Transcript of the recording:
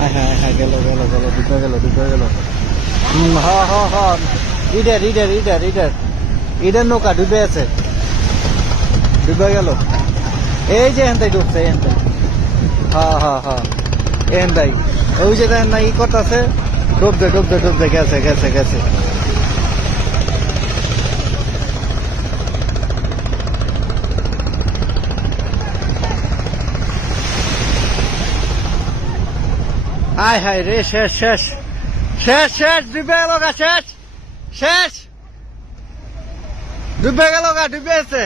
হ্যাঁ হ্যাঁ, গেল গেল গেল, ডুবে গেল ডুবে গেল। হ্যাঁ হ্যাঁ হ্যাঁ, ইডের ইডের ইডের ইডের ইডের নৌকা ডুবে আছে, ডুবে গেল। এই যে এনতাই ডুবছে, এনতাই। হ্যাঁ হ্যাঁ হ্যাঁ, এনতাই। ওই যে দেখেন না ই করতেছে, ডুবছে ডুবছে ডুবছে, গেছে গেছে গেছে। হায় হায় রে, শেষ শেষ শেষ শেষ, ডুবে গেল গা, শেষ শেষ, ডুবে গেল গা, ডুবে আছে।